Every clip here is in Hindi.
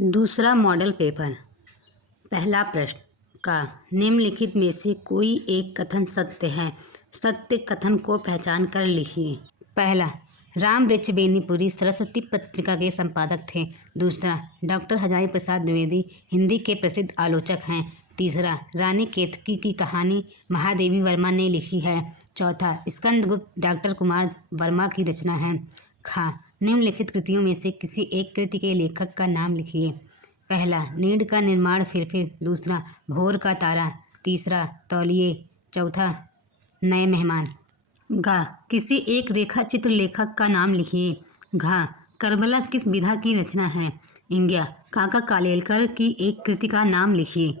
दूसरा मॉडल पेपर। पहला प्रश्न का निम्नलिखित में से कोई एक कथन सत्य है। सत्य कथन को पहचान कर लिखिए। पहला, राम वृक्ष बेनीपुरी सरस्वती पत्रिका के संपादक थे। दूसरा, डॉक्टर हजारी प्रसाद द्विवेदी हिंदी के प्रसिद्ध आलोचक हैं। तीसरा, रानी केतकी की कहानी महादेवी वर्मा ने लिखी है। चौथा, स्कंदगुप्त डॉक्टर कुमार वर्मा की रचना है। खा, निम्नलिखित कृतियों में से किसी एक कृति के लेखक का नाम लिखिए। पहला, नीड़ का निर्माण फिर। दूसरा, भोर का तारा। तीसरा, तौलिए। चौथा, नए मेहमान। गा, किसी एक रेखा चित्र लेखक का नाम लिखिए। घा, करबला किस विधा की रचना है। इंग्या, काका कालेलकर की एक कृति का नाम लिखिए।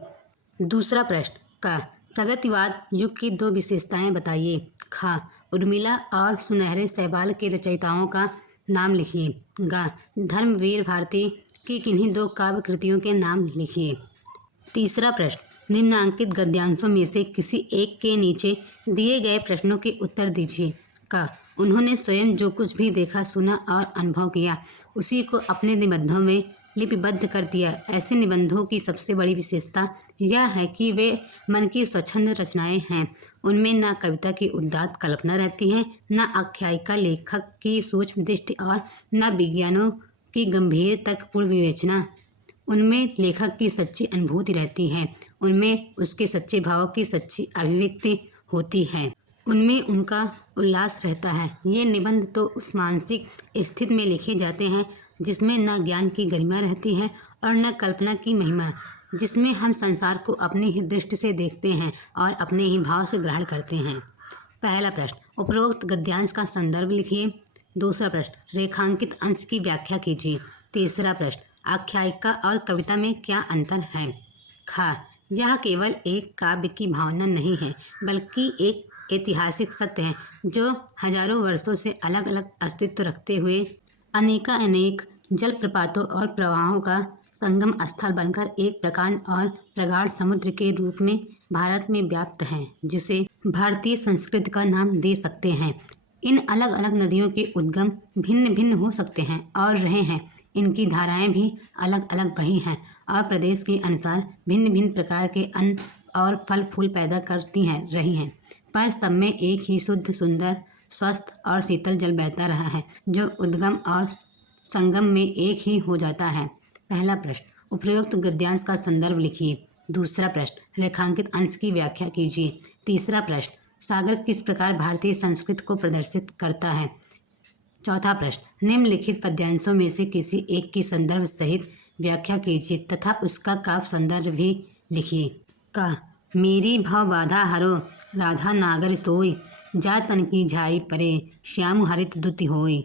दूसरा प्रश्न का प्रगतिवाद युग की दो विशेषताएं बताइए। खा, उर्मिला और सुनहरे सहबाल के रचयिताओं का नाम लिखिए। गा, धर्मवीर भारती की किन्हीं दो काव्य कृतियों के नाम लिखिए। तीसरा प्रश्न, निम्नांकित गद्यांशों में से किसी एक के नीचे दिए गए प्रश्नों के उत्तर दीजिए। का, उन्होंने स्वयं जो कुछ भी देखा, सुना और अनुभव किया उसी को अपने निबंधों में लिपिबद्ध कर दिया। ऐसे निबंधों की सबसे बड़ी विशेषता यह है कि वे मन की स्वच्छंद रचनाएं हैं। उनमें न कविता की उदात्त कल्पना रहती है, न आख्यायिका लेखक की सूक्ष्म दृष्टि और न विज्ञानों की गंभीर तर्कपूर्ण विवेचना। उनमें लेखक की सच्ची अनुभूति रहती है। उनमें उसके सच्चे भाव की सच्ची अभिव्यक्ति होती है। उनमें उनका उल्लास रहता है। ये निबंध तो उस मानसिक स्थिति में लिखे जाते हैं जिसमें न ज्ञान की गरिमा रहती है और न कल्पना की महिमा, जिसमें हम संसार को अपनी ही दृष्टि से देखते हैं और अपने ही भाव से ग्रहण करते हैं। पहला प्रश्न, उपरोक्त गद्यांश का संदर्भ लिखिए। दूसरा प्रश्न, रेखांकित अंश की व्याख्या कीजिए। तीसरा प्रश्न, आख्यायिका और कविता में क्या अंतर है। खा, यह केवल एक काव्य की भावना नहीं है बल्कि एक ऐतिहासिक सत्य है जो हजारों वर्षों से अलग अलग अस्तित्व रखते हुए अनेकानेक जलप्रपातों और प्रवाहों का संगम स्थल बनकर एक प्रकांड और प्रगाढ़ समुद्र के रूप में भारत में व्याप्त है, जिसे भारतीय संस्कृति का नाम दे सकते हैं। इन अलग अलग नदियों के उद्गम भिन्न भिन्न हो सकते हैं और रहे हैं। इनकी धाराएं भी अलग अलग बही हैं और प्रदेश के अनुसार भिन्न भिन्न प्रकार के अन्न और फल फूल पैदा करती हैं रही हैं, पर सब में एक ही शुद्ध, सुंदर, स्वस्थ और शीतल जल बहता रहा है जो उद्गम और संगम में एक ही हो जाता है। पहला प्रश्न, उपरोक्त गद्यांश का संदर्भ लिखिए। दूसरा प्रश्न, रेखांकित अंश की व्याख्या कीजिए। तीसरा प्रश्न, सागर किस प्रकार भारतीय संस्कृति को प्रदर्शित करता है। चौथा प्रश्न, निम्नलिखित पद्यांशों में से किसी एक की संदर्भ सहित व्याख्या कीजिए तथा उसका काव्य संदर्भ भी लिखिए। का, मेरी भव बाधा हरो राधा नागर सोई, जा तन की झाई परे श्याम हरित दुति होई।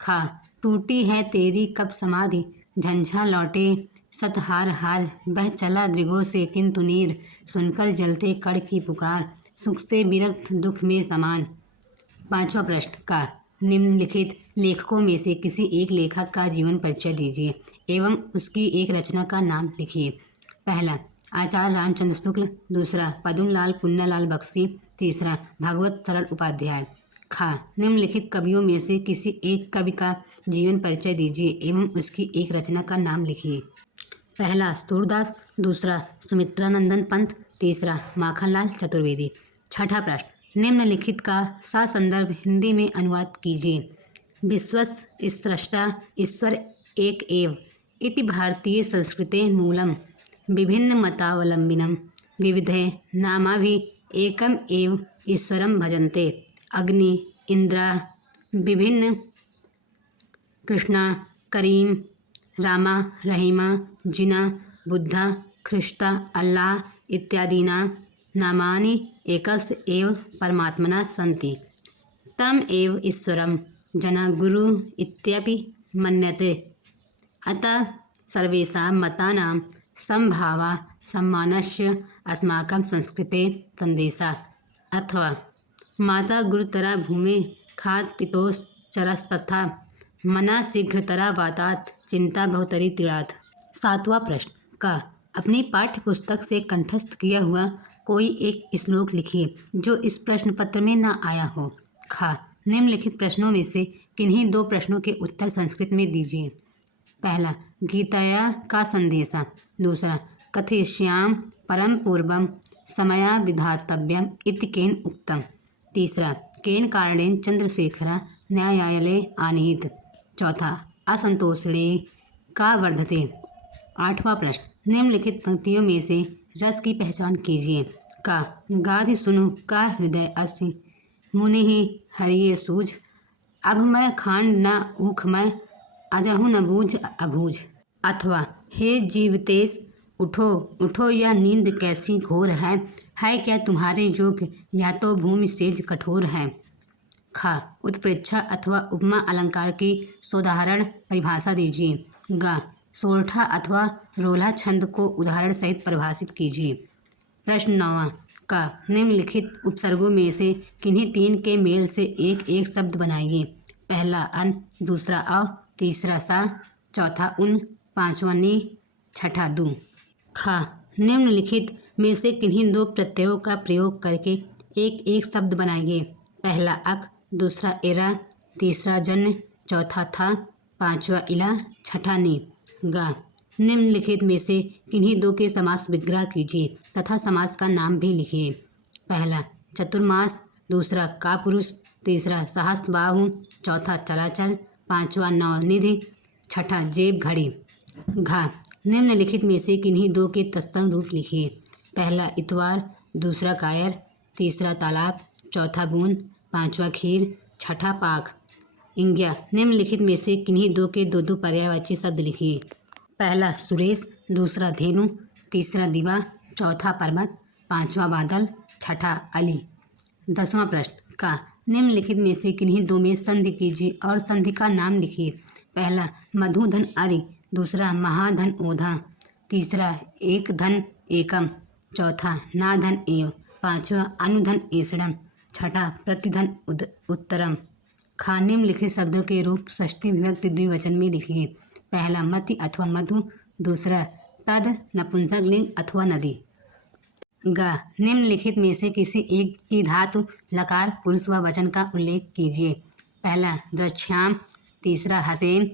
खा, टूटी है तेरी कब समाधि झंझा लौटे सतहार हार, बह चला दृगों से किंतु नीर, सुनकर जलते कड़ की पुकार, सुख से विरक्त दुख में समान। पांचवा प्रश्न का, निम्नलिखित लेखकों में से किसी एक लेखक का जीवन परिचय दीजिए एवं उसकी एक रचना का नाम लिखिए। पहला, आचार्य रामचंद्र शुक्ल। दूसरा, पद्मलाल पुन्नालाल बख्शी। तीसरा, भागवत सरल उपाध्याय। खा, निम्नलिखित कवियों में से किसी एक कवि का जीवन परिचय दीजिए एवं उसकी एक रचना का नाम लिखिए। पहला, सूरदास। दूसरा, सुमित्रानंदन पंत। तीसरा, माखनलाल चतुर्वेदी। छठा प्रश्न, निम्नलिखित का ससंदर्भ हिंदी में अनुवाद कीजिए। विश्वस्य स्रष्टा ईश्वर एक एव इति भारतीय संस्कृते मूलम, विभिन्न मतावलंबिनम विविधे नामाभि एकम एव ईश्वरम भजन्ते, अग्नि इंद्रा विभिन्न कृष्णा करीम रामा रहीमा जिना बुद्धा ख्रिस्ता अल्लाह इत्यादीना नामानि एकस्य एव परमात्मना सन्ति, तम एव ईश्वरं जना गुरु इत्यपि मन्यते, अतः सर्वेषां मतानां समभावा सम्मानस्य अस्माकं संस्कृते संदेशा। अथवा माता गुरुतरा भूमे खाद पितोश्चरस्तथा मना शीघ्रतरा वातात चिंता बहुतरी तीड़ात। सातवां प्रश्न का, अपनी पाठ्य पुस्तक से कंठस्थ किया हुआ कोई एक श्लोक लिखिए जो इस प्रश्न पत्र में न आया हो। खा, निम्नलिखित प्रश्नों में से किन्हीं दो प्रश्नों के उत्तर संस्कृत में दीजिए। पहला, गीताया का संदेशा। दूसरा, कथयिष्यामि परम पूर्वं समया विधातव्यम् इति केन उक्तम। तीसरा, केन कारणेन चंद्रशेखर न्यायालये आनीत। चौथा, असंतोषणे का वर्धते। आठवां प्रश्न, निम्नलिखित पंक्तियों में से रस की पहचान कीजिए। का, गाधि सुनु का हृदय अस्य मुनि हरिये सूझ। अब मैं खांड न ऊख मैं अजहु न बूझ अबूझ। अथवा, हे जीवतेश उठो उठो, यह नींद कैसी घोर है क्या तुम्हारे योग्य, या तो भूमि सेज कठोर है। खा, उत्प्रेक्षा अथवा उपमा अलंकार की सोदाहरण परिभाषा दीजिए। ग, सोरठा अथवा रोला छंद को उदाहरण सहित परिभाषित कीजिए। प्रश्न 9वां, का, निम्नलिखित उपसर्गों में से किन्हीं तीन के मेल से एक एक शब्द बनाइए। पहला अन, दूसरा अ, तीसरा सा, चौथा उन, पांचवा नि, छठा दू। खा, निम्नलिखित में से किन्हीं दो प्रत्ययों का प्रयोग करके एक एक शब्द बनाइए। पहला अक, दूसरा एरा, तीसरा जन, चौथा था, पांचवा इला, छठा नी। गा, निम्नलिखित में से किन्हीं दो के समास विग्रह कीजिए तथा समास का नाम भी लिखिए। पहला चतुर्मास, दूसरा कापुरुष, तीसरा सहस्त्रबाहु, चौथा चराचर, पांचवा नवनिधि, छठा जेब घड़ी। घा, निम्नलिखित में से किन्हीं दो के तत्सम रूप लिखिए। पहला इतवार, दूसरा कायर, तीसरा तालाब, चौथा बूंद, पांचवा खीर, छठा पाक। इंज्ञा, निम्नलिखित में से किन्हीं दो के दो दो पर्यायवाची शब्द लिखिए। पहला सुरेश, दूसरा धेनु, तीसरा दीवा, चौथा पर्वत, पांचवा बादल, छठा अली। 10वां प्रश्न, का, निम्नलिखित में से किन्हीं दो में संधि कीजिए और संधि का नाम लिखिए। पहला मधुधन अरि, दूसरा महाधन ओधा, तीसरा एक धन एकम, चौथा नाधन एव, पांचवा अनुधन एषणम, छठा प्रतिधन उत्तरम। खा, निम्नलिखित शब्दों के रूप षष्ठी विभक्ति द्विवचन में लिखिए। पहला मति अथवा मधु, दूसरा तद नपुंसकलिंग अथवा नदी। ग, निम्नलिखित में से किसी एक की धातु लकार पुरुष व वचन का उल्लेख कीजिए। पहला द्रक्ष्याम, तीसरा हसेम,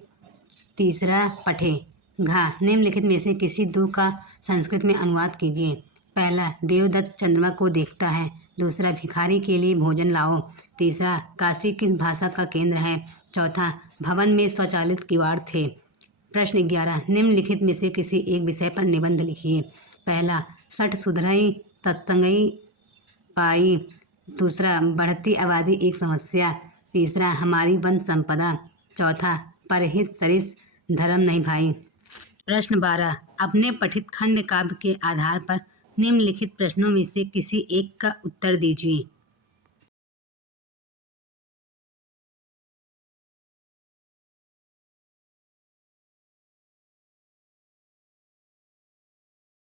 तीसरा पठे। घा, निम्नलिखित में से किसी दो का संस्कृत में अनुवाद कीजिए। पहला देवदत्त चंद्रमा को देखता है, दूसरा भिखारी के लिए भोजन लाओ, तीसरा काशी किस भाषा का केंद्र है, चौथा भवन में स्वचालित किवाड़ थे। प्रश्न 11, निम्नलिखित में से किसी एक विषय पर निबंध लिखिए। पहला सठ सुधरई तत्संगई पाई, दूसरा बढ़ती आबादी एक समस्या, तीसरा हमारी वन संपदा, चौथा परहित सरिस धर्म नहीं भाई। प्रश्न 12, अपने पठित खंड काव्य के आधार पर निम्नलिखित प्रश्नों में से किसी एक का उत्तर दीजिए।